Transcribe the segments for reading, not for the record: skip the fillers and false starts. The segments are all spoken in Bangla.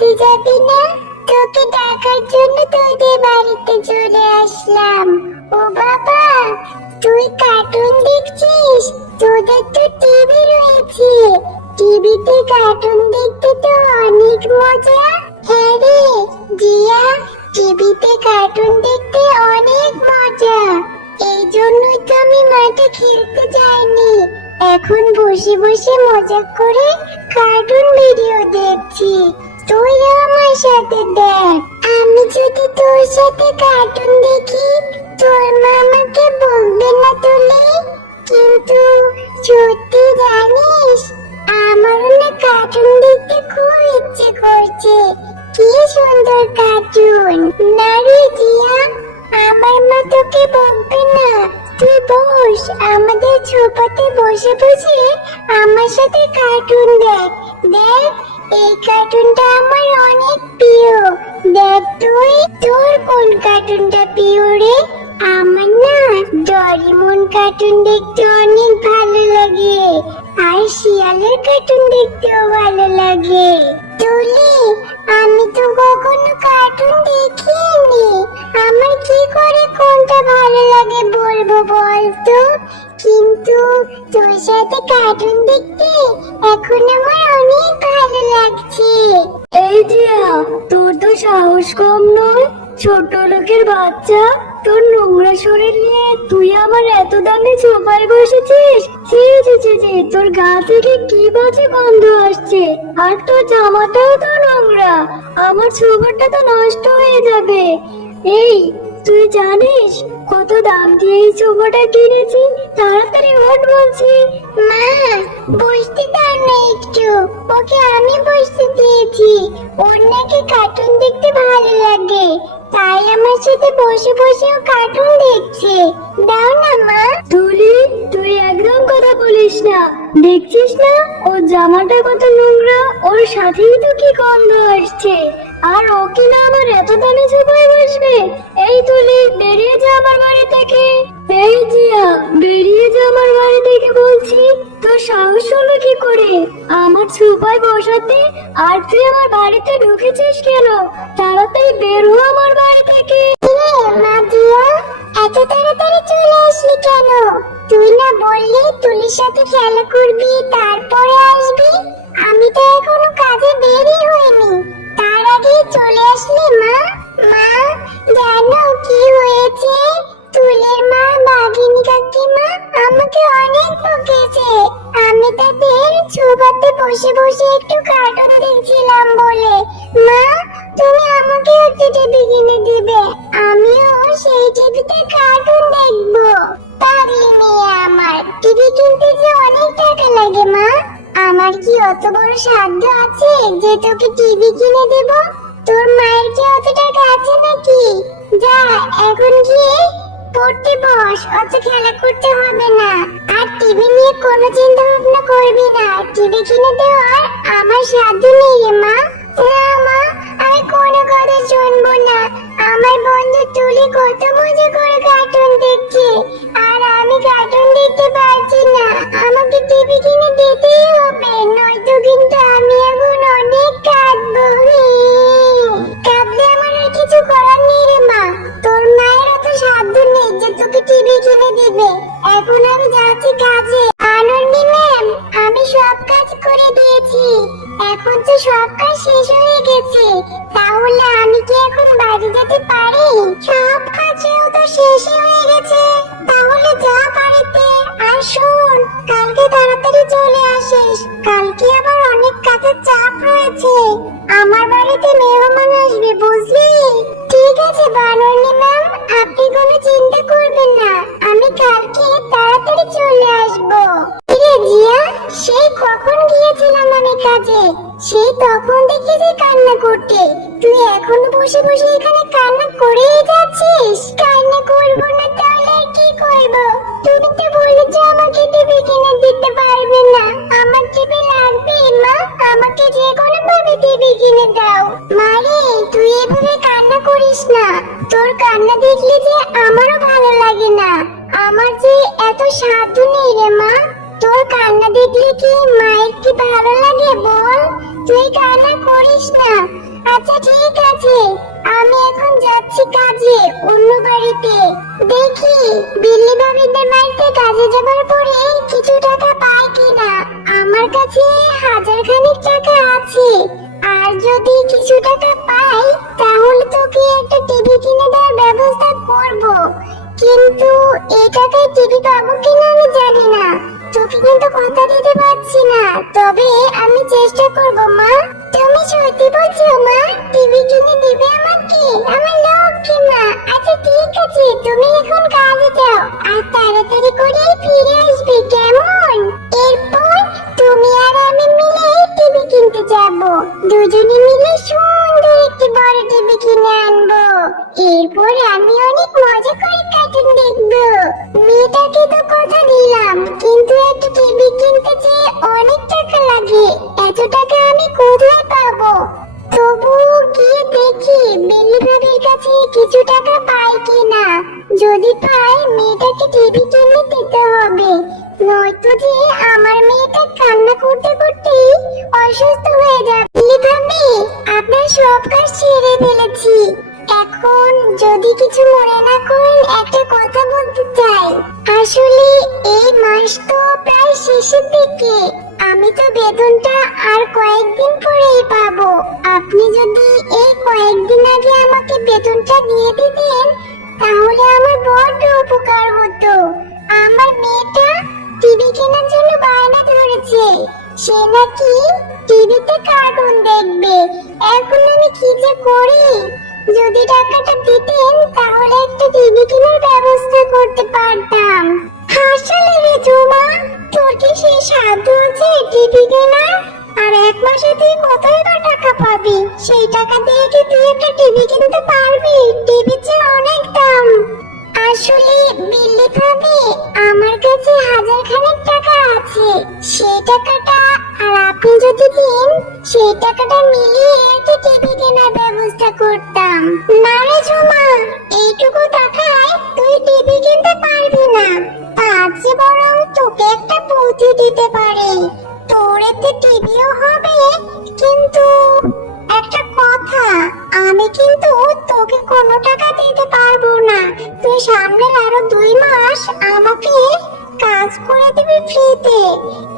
বাড়িতে যাবি না? তোকে ডাকার জন্য তোদের বাড়িতে চলে আসলাম। ও বাবা, তুই কার্টুন দেখছিস? তোদের তো টিভি রয়েছে, টিভিতে কার্টুন দেখতে তো অনেক মজা। হ্যাঁ রে জিয়া, টিভিতে কার্টুন দেখতে অনেক মজা। এই জন্যই তো আমি মাঠে খেলতে যাইনি, এখন বসে বসে মজা করে কার্টুন ভিডিও দেখছি। তুইও আমার সাথে দেখ। আমি যদি তোর সাথে কার্টুন দেখি, তোর মা আমাকে বকবে না তুলে? কিন্তু সত্যি জানিস, আমার না কার্টুন দেখতে খুব ইচ্ছে করছে। কি সুন্দর কার্টুন! না রে জিয়া, আমার মা তোকে বকবে না। তুই বস, আমাদের ছোপাতে বসে বসে আমার সাথে কার্টুন দেখ। দেখ, এই কার্টুনটা আমার অনেক প্রিয়। দেখ তুই, তোর কোন কার্টুনটা প্রিয় রে? আমার না ডরিমন কার্টুন দেখতে অনেক ভালো লাগে, আর শিয়ালের কার্টুন দেখতেও ভালো লাগে। তুলি, আমি তো কখনো কার্টুন দেখিনি, আমার কি করে কোনটা ভালো লাগে বলবো বলতো? কিন্তু তোর সাথে কার্টুন দেখতে এখন আমার অনেক ভালো লাগছে। এই জিয়া, তোর তো সাহস কম নয়। ছোট লোকের বাচ্চা, তোর নোংরা শরীর নিয়ে তুই আমার এত দামি সোফায় বসেছিস? ছি ছি ছি ছি, তোর গা থেকে কি বাজে গন্ধ আসছে, আর তোর জামাটাও তো নোংরা। আমার সোফাটা তো নষ্ট হয়ে যাবে। এই, তুই জানিস কত দাম দিয়ে এই সোফাটা কিনেছি? তাড়াতাড়ি ওঠ বলছি। মা, বসতে দাও না একটু, ওকে আমি বসতে দিয়েছি। ওর নাকি কার্টুন দেখতে ভালো লাগে, তাই আমার সাথে বসে বসে ও কার্টুন দেখছে। দাও না মা। তুলি, তুই একদম কথা বলিস না। দেখছিস না ওর জামাটা কত নোংরা, ওর সাথেই তো কি গন্ধ আসছে। আর ও কিনা আমার এত দামি সোফায় বসবে? এই তুলি, বেরিয়ে যা আমার বাড়ি থেকে। এই জিয়া, বেরিয়ে যা আমার বাড়ি থেকে বলছি। তোর সাহস হলো কি করে আমার সোফায় বসাতে? আর তুই আমার বাড়িতে ঢুকেছিস কেন? তাড়াতাড়ি বের হ আমার বাড়ি থেকে। রে মা জিয়া, এত তাড়াতাড়ি চলে আসলি কেন? তুই না বললি তুলির সাথে খেলা করবি তারপরে আসবি? আমি তো এখনো কাজে বেরই হইনি, তার আগে চলে আসলি মা। মা, জানো কি হয়েছে? তুলির মা বাঘিনী কাকিমা আমাকে অনেক বকেছে, আমি তাদের ছোবাতে বসে বসে একটু কার্টুন দেখছিলাম বলে। মা, তুমি আমাকে একটা টিভি কিনে দিবে, আমিও সেই টিভিতে কার্টুন দেখবো। পাগলি মেয়ে আমার, টিভি কিনতে যে অনেক টাকা লাগে মা। আমার কি অত বড় সাধ্য আছে যে তোকে টিভি কিনে দেব? তোর মায়ের কি অত টাকা আছে নাকি? যা, এখন গিয়ে পড়তে বস, অত খেলা করতে হবে না। আর টিভি নিয়ে কোনো চিন্তা ভাবনা করবি না, টিভি কিনে দেওয়ার আমার সাধ্য নেই রে মা। না মা, আমি কোনো কথা শুনবো না। আমার বন্ধু তুলি কত মজা করে কার্টুন দেখছে, আর আমি কার্টুন দেখতে পারছি না। আমাকে টিভি কিনে দিতেই হবে, নয়তো কিন্তু আমি এখন অনেক কাঁদবো। কাঁদলে আমার আর কিছু করার নেই রে মা। তোর মায়ের অত সাধ্য নেই যে তোকে টিভি কিনে দিবে। এখন আমি যাচ্ছি কাজে। আনন্দি ম্যাম, আমি সব কাজ করে দিয়েছি, এখন তো সব কাজ শেষ হয়ে গেছে। তাহলে আমি কি এখন বাড়ি যেতে পারি? সব কাজেও তো শেষই হয়ে গেছে, তাহলে যা বাড়িতে। আর শোন, কালকে তাড়াতাড়ি চলে আসিস, কালকে আবার অনেক কাজের চাপ রয়েছে। আমার বাড়িতে মেহমান আসবে, বুঝলি? ঠিক আছে বানরনি ম্যাম, আপনি কোনো চিন্তা করবেন না, আমি কালকে তাড়াতাড়ি চলে আসবো। রে জিয়া, সেই কখন গিয়েছিলাম আমি কাজে, সেই তখন দেখেছি কান্না করতে। তুই এখনো বসে বসে এখানে কান্না করেই যাচ্ছিস? কান্না করবো না তাহলে আর কি করবো? তুমি তো বলেছো আমাকে টিভি কিনে দিতে পারবে না। আমার টিভি লাগবে মা, আমাকে যে কোনো ভাবে টিভি কিনে দাও। মারে, তুই এভাবে কান্না করিস না, তোর কান্না দেখলে যে আমারও ভালো লাগে না। আমার যে এত সাধ্য নেই রে মা, তোর কান্না দেখলে কি মায়ের কি ভালো লাগে বল? তুই কান্না করিস না। আচ্ছা ঠিক আছে, আমি এখন যাচ্ছি কাজে অন্য বাড়িতে। দেখি বিল্লি ভাবিদের বাড়িতে কাজে যাবার পরে কিছু টাকা পাই কিনা। আমার কাছে 1000 খানিক টাকা আছে, আর যদি কিছু টাকা পাই তাহলে তোকে একটা টিভি কিনে দেওয়ার ব্যবস্থা করব। কিন্তু এই টাকায় টিভি পাবো কিনা আমি জানি না, তোকে কিন্তু কথা দিতে পারছি না। তবে আমি চেষ্টা করব মা। তুমি সত্যি বলছো মা? টিভি কিনে দিবে আমাকে? আমার লক্ষ্মী মা। আচ্ছা ঠিক আছে, তুমি এখন কাজে যাও আর তাড়াতাড়ি করে ফিরে আসবে, কেমন? এরপর তুমি আর আমি মিলে টিভি কিনতে যাব। দুজনে মিলে সুন্দর একটি বড় টিভি কিনে আনবো। এরপর আমি অনেক মজা করে কার্টুন দেখবো। মেয়েটাকে তো কথা দিলাম, কিন্তু একটা টিভি কিনতে যে অনেক টাকা লাগে, এত টাকা আমি কোথায় পাবো? তবু গিয়ে দেখি বিল্লি ভাবির কাছে কিছু টাকা পাই কিনা। যদি পাই মেয়েটাকে টিভি কিনে দিতে হবে, নয়তো যে আমার মেয়েটা কান্না করতে করতে অসুস্থ হয়ে যাবে। বিল্লি ভাবি, আপনার সব কাজ ছেড়ে ফেলেছি। এখন যদি কিছু মনে না করেন একটা কথা বলতে চাই। আসলে এই মাস তো প্রায় শেষের দিকে, আমি তো বেতনটা আর কয়েকদিন পরেই পাবো। আপনি যদি এই কয়েকদিন আগে আমাকে বেতনটা দিয়ে দিতেন তাহলে আমার বড় উপকার হতো। আমার মেয়েটা টিভি কেনার জন্য বায়না ধরেছে, সে নাকি টিভিতে কার্টুন দেখবে। এখন আমি কি যে করি? যদি টাকাটা দিতেন তাহলে একটা টিভি কেনার ব্যবস্থা করতে পারতাম। আসলে রে ঝুমা, তোর কি সেই সাধ্য আছে টিভি কেনার? আর এক মাসে তুই কোথায় বা টাকা পাবি? সেই টাকা দিয়ে কি তুই একটা টিভি কিনতে পারবি? টিভির যে অনেক দাম। আসলে বিল্লি ভাবি, আমার কাছে 1000 খানিক টাকা আছে। সেই টাকাটা আর আপনি যদি দিন, সেই টাকাটা মিলিয়ে একটা টিভি কেনার ব্যবস্থা করতাম। না রে ঝুমা, এইটুকু টাকায় তুই টিভি কিনতে পারবি না। তার চেয়ে বরং তোকে একটা বুদ্ধি দিতে পারি। তোর এতে টিভিও হবে, কিন্তু একটা কথা, আমি কিন্তু তোকে কোনো টাকা দিতে পারবো না। তুই সামনের আরো 2 মাস আমাকে কাজ করে দিবি ফ্রিতে।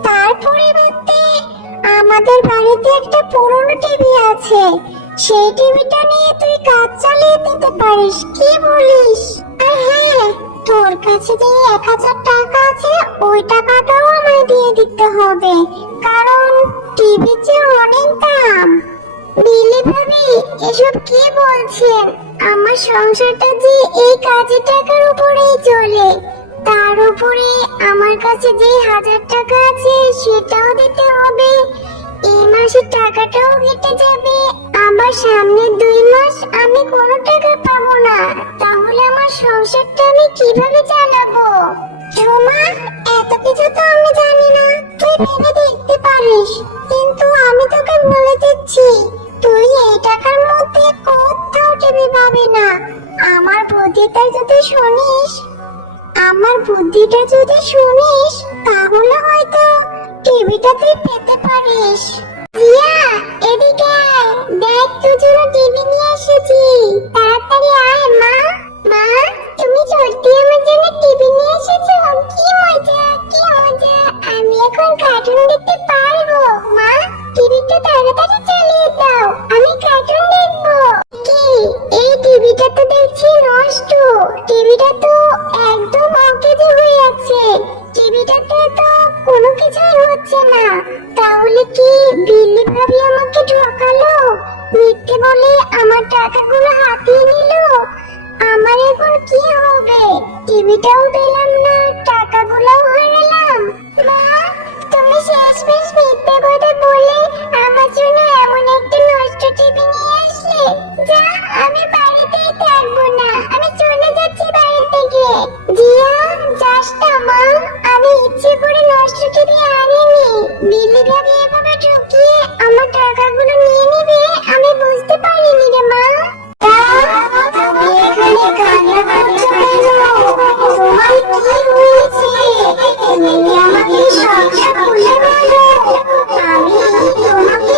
তার পরিবর্তে আমাদের বাড়িতে একটা পুরনো টিভি আছে, সেই টিভিটা নিয়ে তুই কাজ চালিয়ে দিতে পারিস, কি বলিস? আর হ্যাঁ, তোর কাছে যে 1000 টাকা আছে ওই টাকাটাও আমায় দিয়ে দিতে হবে, কারণ টিভির যে অনেক দাম। বিলি ভাবি, এসব কি বলছেন? আমার সংসারটা যে এই কাজের টাকার উপরেই চলে, তার উপরে আমার কাছে যে 1000 টাকা আছে সেটাও দিতে হবে। এই মাসের টাকাটাও কেটে যাবে, আবার সামনের 2 মাস আমি কোনো টাকা পাবো না। তাহলে আমার সংসারটা আমি কিভাবে চালাবো? ঝুমা, এত কিছু তো আমি জানি না, তুই ভেবে দেখতে পারিস। কিন্তু আমি তোকে বলে দিচ্ছি, তুই এই টাকার মধ্যে কোথাও টিভি পাবি না। আমার বুদ্ধিটা যদি শুনিস তাহলে হয়তো টিভিটা তুই পেতে পারিস। জিয়া, এদিকে আয়, দেখ তোর জন্য টিভি নিয়ে এসেছি। তাড়াতাড়ি আয় মা। মা, তুমি সত্যি আমার জন্য টিভি নিয়ে এসেছো? কি মজা, কি মজা! আমি এখন কার্টুন দেখতে পারবো। মা, টিভিটা তাড়াতাড়ি চালিয়ে দাও, আমি কার্টুন দেখবো। কি, এই টিভিটা তো দেখছি নষ্ট। টিভিটা তো একদম অকেজো হয়ে আছে। টিভিটাতে তো কোনো কিছুই হচ্ছে না। তাহলে কি বিল্লি ভাবি আমাকে ঠকালো? মিথ্যে বলে আমার টাকাগুলো হাতিয়ে নিল। আমার এখন কি হবে? টিভিটাও পেলাম না, টাকাগুলোও হারালাম। মা, তুমি শেষমেশ মিথ্যে কথা বলে আমার জন্য এমন একটা নষ্ট টিভি নিয়ে আসলে। যা, আমি বাড়িতেই থাকবো না, আমি চলে যাচ্ছি বাড়ি থেকে। জিয়া, যাস না মা, আমি ইচ্ছে করে নষ্ট টিভি আনিনি। বিল্লি ভাবি এভাবে ঠকিয়ে আমার টাকাগুলো নিয়ে নেবে আমি বুঝতে পারিনি রে মা। তুমি এখানে কান্না করছো কেন? তোমার কি হয়েছে? তুমি আমাকে সবটা খুলে বলো, আমি তোমাকে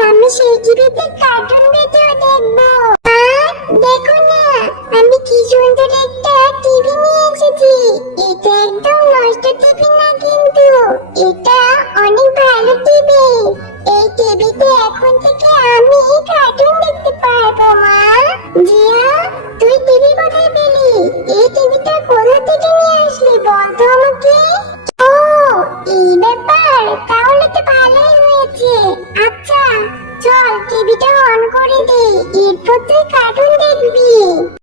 আমি সেই টিভিতে কার্টুন ভিডিও দেখবো। দেখো না, আমি কি সুন্দর একটা টিভি নিয়ে এসেছি। এটা একদম নষ্ট টিভি না, কিন্তু এটা অনেক ভালো টিভি। এই টিভিতে এখন থেকে আমি কার্টুন দেখতে পারবো। মা, জিয়া, তুই টিভি কোথায় পেলি? এই টিভিটা কোথা থেকে নিয়ে আসলি বলতো আমাকে। ও, এই ব্যাপার, তাহলে তো ভালোই হয়েছে। আচ্ছা, চল টিভিটা অন করে দে, এরপর তুই কার্টুন দেখবি।